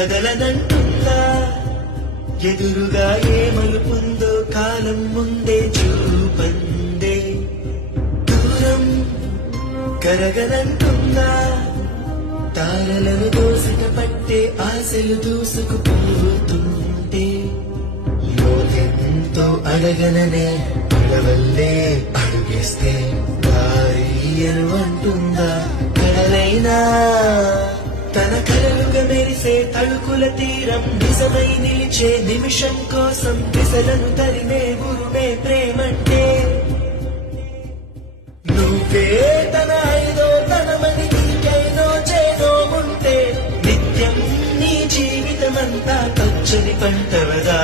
కదలనంటుందా ఎదురుగా ఏ మలుపుందో కాలం ముందే చూపందే దూరం కరగనంటుందా తారలను దోసక పట్టే ఆశలు దూసుకుపోతుంటే లోకెంతో అడగననే అడవల్లే అడుగేస్తే దారియను అంటుందా కడలైనా తన కలలుగా మెరిసే తళుకుల తీరం నిజమై నిలిచే నిమిషం కోసం దిశలను తరిమే గురుమే ప్రేమంటే నువ్వే తన ఐదో తనమని నీకైనో చేనో ఉంటే నిత్యం నీ జీవితమంతా పచ్చని పంటవదా